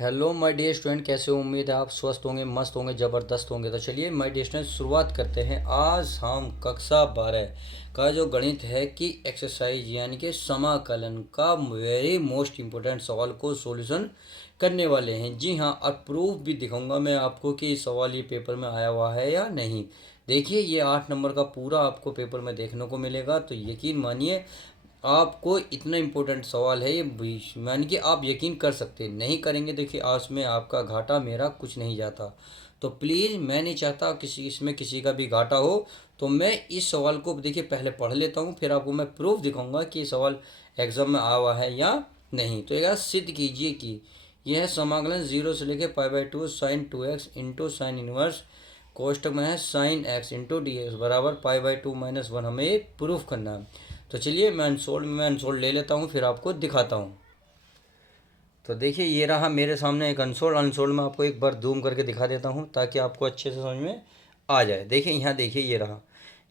Hello my dear student, कैसे हो? उम्मीद है आप स्वस्थ होंगे, मस्त होंगे, ज़बरदस्त होंगे। तो चलिए माय डियर स्टूडेंट, शुरुआत करते हैं। आज हम कक्षा 12 का जो गणित है कि एक्सरसाइज यानी कि समाकलन का वेरी मोस्ट इम्पोर्टेंट सवाल को सॉल्यूशन करने वाले हैं। जी हाँ, और प्रूफ भी दिखाऊंगा मैं आपको कि सवाल ये पेपर में आया हुआ है या नहीं। देखिए, ये 8 नंबर का पूरा आपको पेपर में देखने को मिलेगा, तो यकीन मानिए आपको इतना इम्पोर्टेंट सवाल है ये मान के आप यकीन कर सकते हैं। नहीं करेंगे, देखिए आज में आपका घाटा, मेरा कुछ नहीं जाता। तो प्लीज़, मैं नहीं चाहता किसी इसमें किसी का भी घाटा हो। तो मैं इस सवाल को देखिए पहले पढ़ लेता हूँ, फिर आपको मैं प्रूफ दिखाऊंगा कि ये सवाल एग्जाम में आया हुआ है या नहीं। तो एक सिद्ध कीजिए कि यह समाकलन 0 से लेकर π/2 sine 2x into sine inverse कोष्टक में है sine x into D X बराबर π/2 - 1 हमें प्रूफ करना है। तो चलिए मैं अनसोल्ड ले लेता हूँ, फिर आपको दिखाता हूँ। तो देखिए, ये रहा मेरे सामने एक अनसोल्ड में आपको एक बार जूम करके दिखा देता हूँ ताकि आपको अच्छे से समझ में आ जाए। देखिए यहाँ, देखिए ये रहा।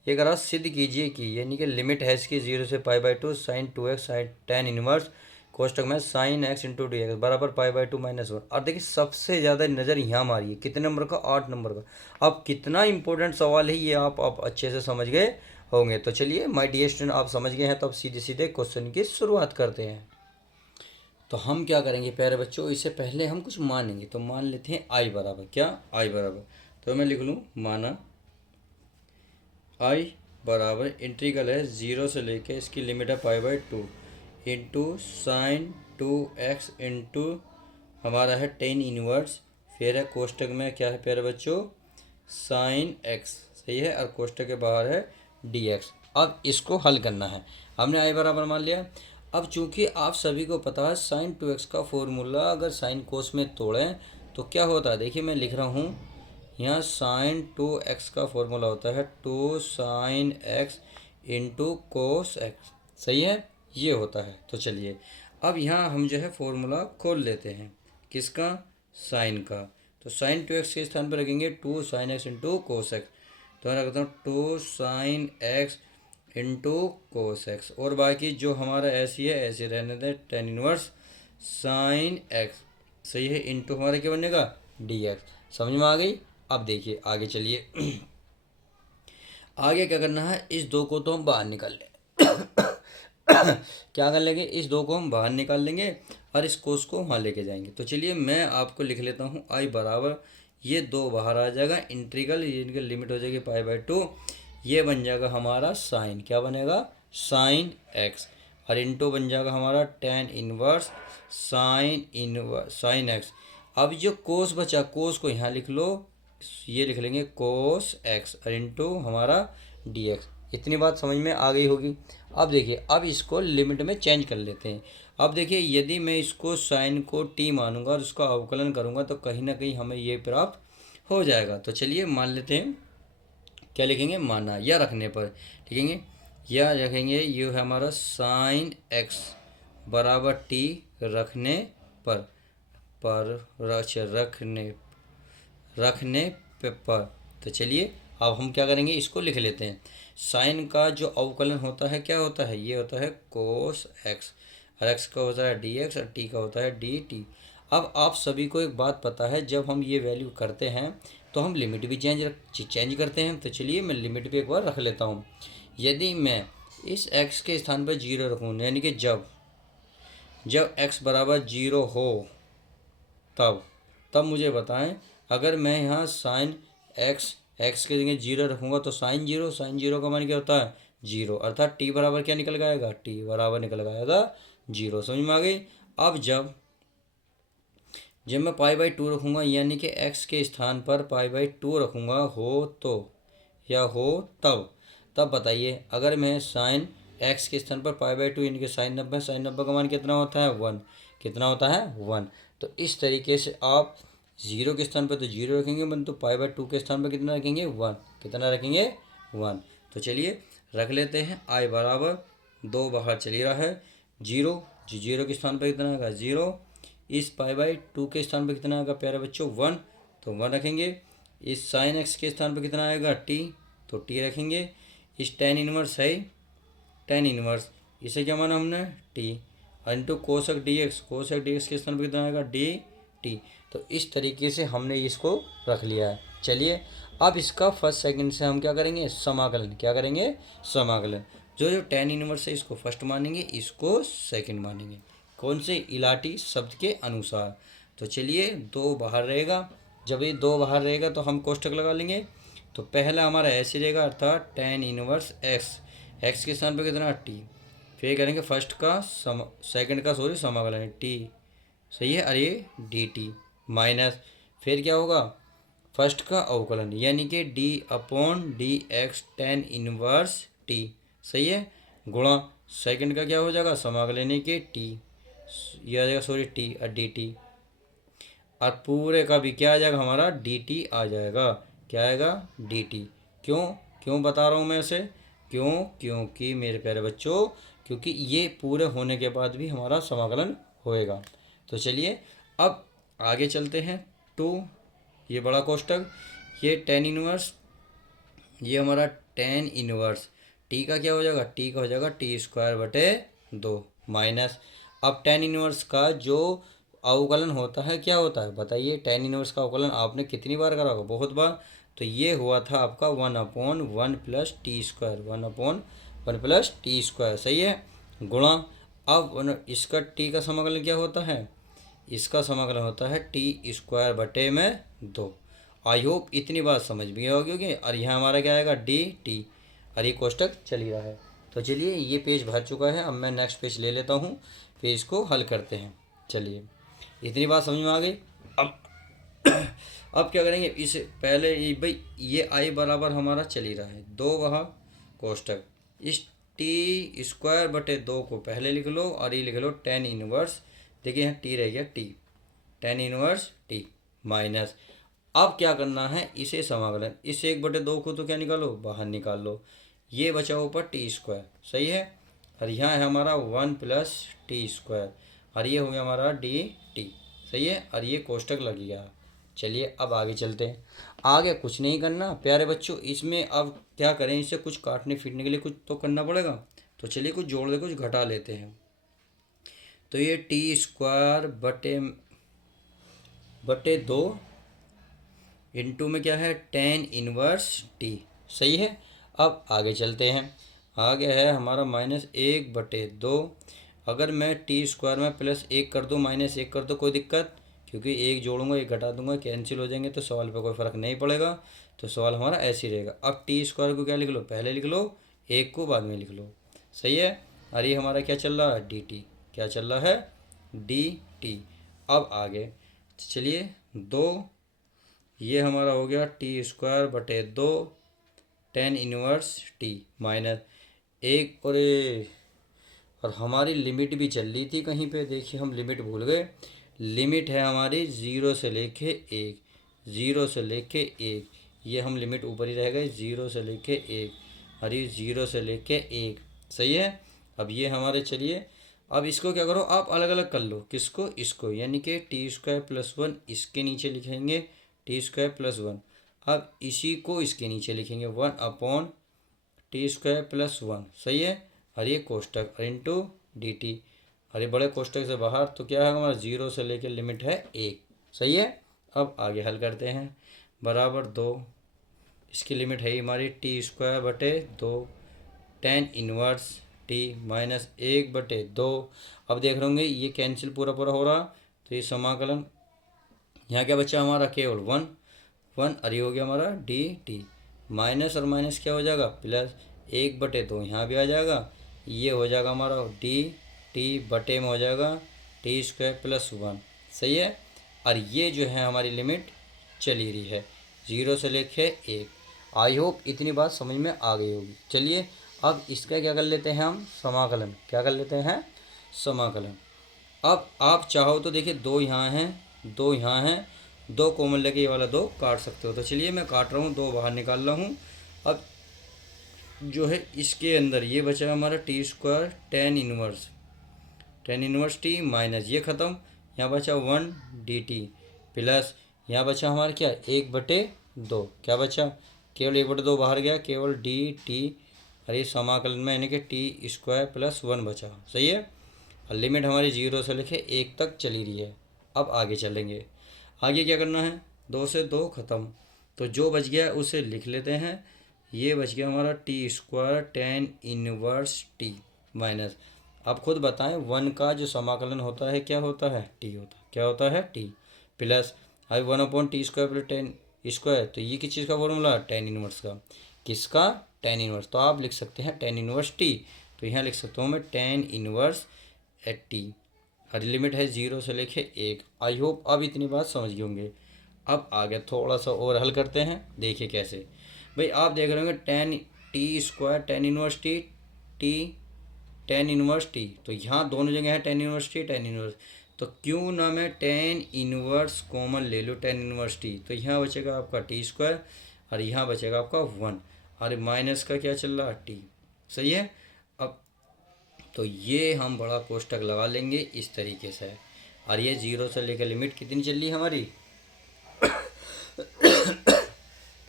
ये कह रहा सिद्ध कीजिए कि यानी कि लिमिट है इसकी 0 से π/2 sine 2x sine tan inverse कोष्टक में sine x into D X बराबर π/2 - 1। और देखिए सबसे ज़्यादा नज़र यहाँ मारिए, कितने नंबर का? 8 नंबर का। अब कितना इंपॉर्टेंट सवाल है ये आप अच्छे से समझ गए होंगे। तो चलिए माय डियर स्टूडेंट, आप समझ गए हैं तो अब सीधे सीधे क्वेश्चन की शुरुआत करते हैं। तो हम क्या करेंगे प्यारे बच्चों, इससे पहले हम कुछ मानेंगे। तो मान लेते हैं आई बराबर क्या? आई बराबर, तो मैं लिख लूँ माना आई बराबर इंटीग्रल है 0 से लेके इसकी लिमिट है π/2 इंटू साइन 2x इंटू हमारा है टेन इनवर्स, फिर है कोष्टक में क्या है प्यारे बच्चों? साइन x, सही है, और कोष्टक के बाहर है dx। अब इसको हल करना है। हमने आई बराबर मान लिया। अब चूंकि आप सभी को पता है साइन 2x का फॉर्मूला अगर साइन कोस में तोड़ें तो क्या होता है। देखिए मैं लिख रहा हूँ यहाँ, साइन 2x का फॉर्मूला होता है 2 sine x into cos x, सही है, ये होता है। तो चलिए अब यहाँ हम जो है फॉर्मूला खोल लेते हैं, किसका? साइन का। तो साइन 2x के स्थान पर रखेंगे 2 sine x into cos x. तो मैं रखता हूँ 2 sine x into cos x, और बाकी जो हमारा ऐसी है ऐसे रहने दें, टेन इनवर्स साइन एक्स, सही है, इंटू हमारा क्या बनेगा? D x. समझ में आ गई? अब देखिए आगे चलिए। आगे क्या करना है, इस दो को तो हम बाहर निकाल लें। क्या कर लेंगे, इस दो को हम बाहर निकाल लेंगे और इस कोस को वहाँ लेके जाएंगे। तो चलिए मैं आपको लिख लेता हूँ आई बराबर, ये दो बाहर आ जाएगा, इंटीग्रल इनकी लिमिट हो जाएगी π/2, ये बन जाएगा हमारा साइन, क्या बनेगा? साइन x, और इंटू बन जाएगा हमारा टेन इनवर्स साइन x। अब जो कोस बचा, कोस को यहाँ लिख लो, ये लिख लेंगे कोस x और इंटू हमारा dx। इतनी बात समझ में आ गई होगी। अब देखिए, अब इसको लिमिट में चेंज कर लेते हैं। अब देखिए, यदि मैं इसको साइन को t मानूंगा और उसका अवकलन करूंगा तो कहीं ना कहीं हमें ये प्राप्त हो जाएगा। तो चलिए मान लेते हैं, क्या लिखेंगे? माना या रखने पर लिखेंगे, या रखेंगे ये है हमारा साइन x बराबर t रखने पर। तो चलिए अब हम क्या करेंगे, इसको लिख लेते हैं। साइन का जो अवकलन होता है क्या होता है? ये होता है कोस एक्स, और एक्स का होता है डी एक्स और टी का होता है डी टी। अब आप सभी को एक बात पता है, जब हम ये वैल्यू करते हैं तो हम लिमिट भी चेंज करते हैं। तो चलिए मैं लिमिट भी एक बार रख लेता हूँ। यदि मैं इस एक्स के स्थान पर 0 रखूँ, यानी कि जब x बराबर 0 हो तब मुझे बताएं, अगर मैं यहाँ साइन x के जगह 0 रखूँगा तो साइन 0 का मान क्या होता है? 0, अर्थात t बराबर क्या निकल आएगा? t बराबर निकल आएगा 0। समझ में आ गई? अब जब मैं π/2 रखूँगा, यानी कि x के स्थान पर π/2 रखूँगा, हो तो या हो तब बताइए, अगर मैं साइन x के स्थान पर π/2 यानी कि साइन 90 का मान कितना होता है? 1। कितना होता है? 1। तो इस तरीके से आप 0 के स्थान पर तो 0 रखेंगे, परंतु π/2 के स्थान पर कितना रखेंगे? 1। कितना रखेंगे? 1। तो चलिए रख लेते हैं, आई बराबर 2 बाहर चली रहा है, 0 के स्थान पर कितना आएगा? 0। इस π/2 के स्थान पर कितना आएगा प्यारे बच्चों? 1, तो 1 रखेंगे। इस साइन x के स्थान पर कितना आएगा? t, तो t रखेंगे। इस टेन इनवर्स है, टेन इनवर्स, इसे क्या माना हमने? t, इंटू कोसक डी एक्स के स्थान पर कितना आएगा? d T. तो इस तरीके से हमने इसको रख लिया है। चलिए अब इसका फर्स्ट सेकंड से हम क्या करेंगे, समाकलन। क्या करेंगे, समाकलन। जो जो tan इनवर्स है इसको फर्स्ट मानेंगे, इसको सेकंड मानेंगे। कौन से, इलाटी शब्द के अनुसार। तो चलिए दो बाहर रहेगा, जब ये दो बाहर रहेगा तो हम कोष्टक लगा लेंगे। तो पहला हमारा ऐसे रहेगा, अर्थात tan इनवर्स एक्स, एक्स के स्थान पर कितना टी। फिर करेंगे फर्स्ट का सेकंड का समाकलन टी, सही है, अरे डी टी माइनस, फिर क्या होगा, फर्स्ट का अवकलन यानी कि D upon D x tan inverse T, सही है, गुणा सेकंड का क्या हो जाएगा, समाकलन यानी कि टी, यह आ जाएगा टी और डी टी, और पूरे का भी क्या आ जाएगा हमारा, डी टी आ जाएगा। क्या आएगा, डी टी। क्यों क्यों बता रहा हूँ मैं इसे, क्यों, क्योंकि मेरे प्यारे बच्चों, क्योंकि ये पूरे होने के बाद भी हमारा समाकलन होएगा। तो चलिए अब आगे चलते हैं। टू, ये बड़ा कोष्टक, ये tan इनवर्स, ये हमारा tan इनवर्स टी का क्या हो जाएगा, टी का हो जाएगा टी स्क्वायर बटे दो माइनस। अब tan इनवर्स का जो अवकलन होता है क्या होता है बताइए, tan इनवर्स का अवकलन आपने कितनी बार करा होगा, बहुत बार। तो ये हुआ था आपका 1/1 plus T square, 1/1 plus T square, सही है, गुणा। अब इसका टी का समाकलन क्या होता है, इसका समाकलन होता है टी स्क्वायर बटे में दो। आई होप इतनी बात समझ भी होगी होगी। और यहाँ हमारा क्या आएगा, डी टी, और ये कोष्टक चल ही रहा है। तो चलिए ये पेज भर चुका है, अब मैं नेक्स्ट पेज ले लेता हूँ, पेज को हल करते हैं। चलिए इतनी बात समझ में आ गई। अब अब क्या करेंगे, इस पहले भाई ये आई बराबर हमारा चल ही रहा है, दो वहाँ कोष्टक, इस टी स्क्वायर बटे दो को पहले लिख लो, और ये लिख लो tan इनवर्स, देखिए यहाँ टी रह गया, T tan inverse T minus. अब क्या करना है, इसे समाकलन, इस 1/2 को तो क्या निकालो, बाहर निकाल लो, ये बचा ऊपर टी स्क्वायर, सही है, और यहाँ है हमारा 1 प्लस टी स्क्वायर, और ये हो गया हमारा डी टी, सही है, और ये कोष्टक लग गया। चलिए अब आगे चलते हैं। आगे कुछ नहीं करना प्यारे बच्चों, इसमें अब क्या करें, इसे कुछ काटने फीटने के लिए कुछ तो करना पड़ेगा। तो चलिए कुछ जोड़ दे, कुछ घटा लेते हैं। तो ये टी स्क्वायर बटे दो इंटू में क्या है, tan इनवर्स टी, सही है। अब आगे चलते हैं, आगे है हमारा -1/2। अगर मैं टी स्क्वायर में +1 कर दूँ, -1 कर दो, कोई दिक्कत, क्योंकि एक जोड़ूंगा एक घटा दूंगा, कैंसिल हो जाएंगे, तो सवाल पे कोई फ़र्क नहीं पड़ेगा। तो सवाल हमारा ऐसे ही रहेगा। अब टी स्क्वायर को क्या लिख लो, पहले लिख लो, एक को बाद में लिख लो, सही है। और ये हमारा क्या चल रहा है, डी टी, क्या चल रहा है, डी टी। अब आगे चलिए, दो, ये हमारा हो गया टी स्क्वायर बटे दो tan इनवर्स टी माइनस एक, और हमारी लिमिट भी चल रही थी कहीं पे, देखिए हम लिमिट भूल गए। लिमिट है हमारी 0 से लेके 1, 0 से लेके 1, ये हम लिमिट ऊपर ही रह गए, 0 से लेके 1, और ये 0 से लेके 1, सही है। अब ये हमारे, चलिए अब इसको क्या करो, आप अलग अलग कर लो, किसको, इसको, यानी कि टी स्क्वायर प्लस 1 इसके नीचे लिखेंगे, टी स्क्वायर प्लस 1। अब इसी को इसके नीचे लिखेंगे, 1/t²+1, सही है, और ये कोष्टक इंटू डी टी, और ये बड़े कोष्टक से बाहर, तो क्या है हमारा 0 से लेकर लिमिट है 1, सही है। अब आगे हल करते हैं, बराबर 2, इसकी लिमिट है हमारी t² बटे 2 tan इनवर्स टी माइनस 1/2। अब देख रहे होंगे ये कैंसिल पूरा पूरा हो रहा, तो ये समाकलन, यहाँ क्या बचा हमारा, केवल 1 1, और ये हो गया हमारा डी टी, माइनस और माइनस क्या हो जाएगा, प्लस, 1/2 यहाँ भी आ जाएगा, ये हो जाएगा हमारा डी टी बटे में हो जाएगा t² + 1, सही है। और ये जो है हमारी लिमिट चली रही है 0 से लेके 1। आई होप इतनी बात समझ में आ गई होगी। चलिए अब इसका क्या कर लेते हैं हम, समाकलन, क्या कर लेते हैं, समाकलन। अब आप चाहो तो देखिए, दो यहाँ हैं, दो यहाँ हैं, दो कॉमन लेके ये वाला दो काट सकते हो। तो चलिए मैं काट रहा हूँ, दो बाहर निकाल रहा हूँ। अब जो है इसके अंदर ये बचा हमारा t² tan inverse T minus, ये ख़त्म, यहाँ बचा 1 डी टी प्लस, यहाँ बचा हमारा क्या, 1/2, क्या बचा, केवल 1/2 बाहर गया, केवल डी टी, और ये समाकलन में यानी कि t² + 1 बचा, सही है। और लिमिट हमारी 0 से लेके 1 तक चली रही है, अब आगे चलेंगे। आगे क्या करना है, 2 से 2 ख़त्म, तो जो बच गया उसे लिख लेते हैं। ये बच गया हमारा T square tan inverse T minus, आप खुद बताएं 1 का जो समाकलन होता है क्या होता है, टी होता है, क्या होता है, टी, प्लस अब 1/t² प्लस टेन स्क्वायर, तो ये किस चीज़ का फॉर्मूला, टेन इनवर्स का, किसका, टेन इनवर्स, तो आप लिख सकते हैं टेन इनवर्स टी, तो यहाँ लिख सकता हूँ मैं टेन इनवर्स एट टी, और लिमिट है 0 से लेके 1। आई होप अब इतनी बात समझ गए होंगे। अब आगे थोड़ा सा और हल करते हैं, देखिए कैसे। भाई आप देख रहे होंगे ten T square tan inverse T, T tan inverse T, तो यहाँ दोनों जगह है tan inverse T tan inverse, तो क्यों ना मैं टेन इनवर्स कॉमन ले लूँ, टेन इनवर्स टी, तो यहाँ बचेगा आपका टी स्क्वायर और यहाँ बचेगा आपका 1, और माइनस का क्या चल रहा है, टी, सही है। अब तो ये हम बड़ा कोष्टक लगा लेंगे इस तरीके से, और ये 0 से लेकर लिमिट कितनी चल रही है हमारी,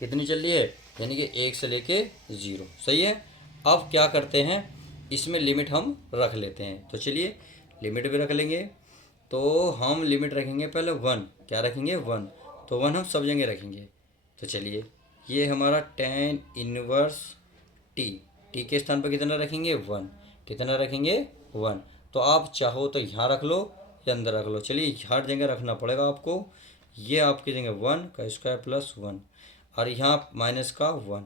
कितनी चल रही है, यानी कि 1 से लेके 0, सही है। अब क्या करते हैं, इसमें लिमिट हम रख लेते हैं, तो चलिए लिमिट भी रख लेंगे। तो हम लिमिट रखेंगे पहले 1, क्या रखेंगे 1, तो 1 हम सब जगह रखेंगे। तो चलिए ये हमारा टेन इनवर्स टी, टी के स्थान पर कितना रखेंगे 1, कितना रखेंगे 1, तो आप चाहो तो यहाँ रख लो या अंदर रख लो, चलिए हर जगह रखना पड़ेगा आपको। ये आपकी जगह 1 का स्क्वायर प्लस 1, और यहाँ माइनस का 1,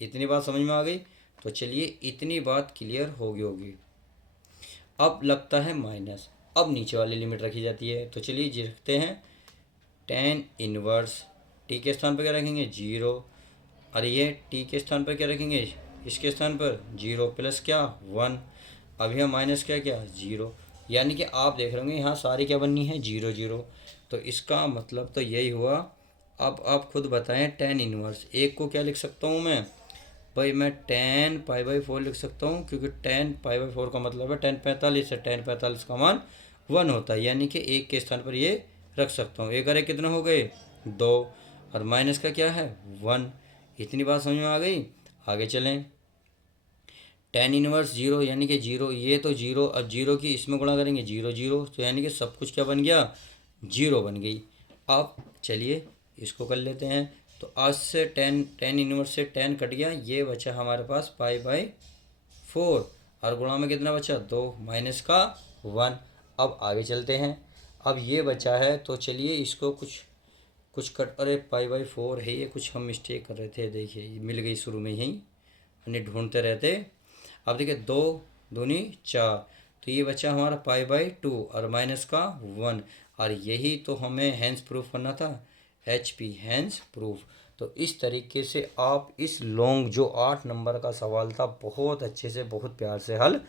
इतनी बात समझ में आ गई। तो चलिए इतनी बात क्लियर होगी। अब लगता है माइनस, अब नीचे वाली लिमिट रखी जाती है, तो चलिए जी रखते हैं टेन इनवर्स टी के स्थान पर क्या रखेंगे 0, और ये टी के स्थान पर क्या रखेंगे, इसके स्थान पर 0 प्लस क्या 1, अब यहाँ माइनस क्या क्या 0, यानी कि आप देख रहे होंगे यहाँ सारी क्या बननी है 0 0, तो इसका मतलब तो यही हुआ। अब आप खुद बताएं टेन इनवर्स, एक को क्या लिख सकता हूँ मैं, भाई मैं टेन पाई बाई 4 लिख सकता हूँ, क्योंकि टेन पाई बाई 4 का मतलब है टेन 45 है, टेन 45 का मान 1 होता है, यानी कि एक के स्थान पर ये रख सकता हूँ। एक और एक कितने हो गए 2, और माइनस का क्या है 1, इतनी बात समझ में आ गई। आगे चलें, टेन इनवर्स 0 यानी कि 0, ये तो 0, अब 0 की इसमें गुणा करेंगे 0 0, तो यानी कि सब कुछ क्या बन गया 0 बन गई। अब चलिए इसको कर लेते हैं, तो आज से टेन इनवर्स से 10 कट गया, ये बचा हमारे पास पाई बाई 4, और गुणा में कितना बचा 2 माइनस का 1। अब आगे चलते हैं, अब ये बचा है, तो चलिए इसको कुछ कट, अरे पाई बाई 4 है ये, कुछ हम मिस्टेक कर रहे थे, देखिए मिल गई शुरू में ही, हमने ढूंढते रहते। अब देखिए 2 दूनी 4, तो ये बचा हमारा पाई बाई 2 और माइनस का 1, और यही तो हमें हैंस प्रूफ करना था, एच पी हैंस प्रूफ। तो इस तरीके से आप इस लॉन्ग जो 8 नंबर का सवाल था बहुत अच्छे से बहुत प्यार से हल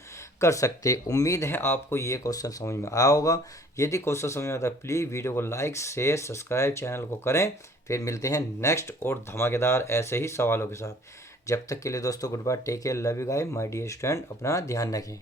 कर सकते। उम्मीद है आपको ये क्वेश्चन समझ में आया होगा। यदि क्वेश्चन समझ में आता है प्लीज़ वीडियो को लाइक शेयर सब्सक्राइब चैनल को करें। फिर मिलते हैं नेक्स्ट और धमाकेदार ऐसे ही सवालों के साथ। जब तक के लिए दोस्तों goodbye, take care, love you guys, my dear student, अपना ध्यान रखें।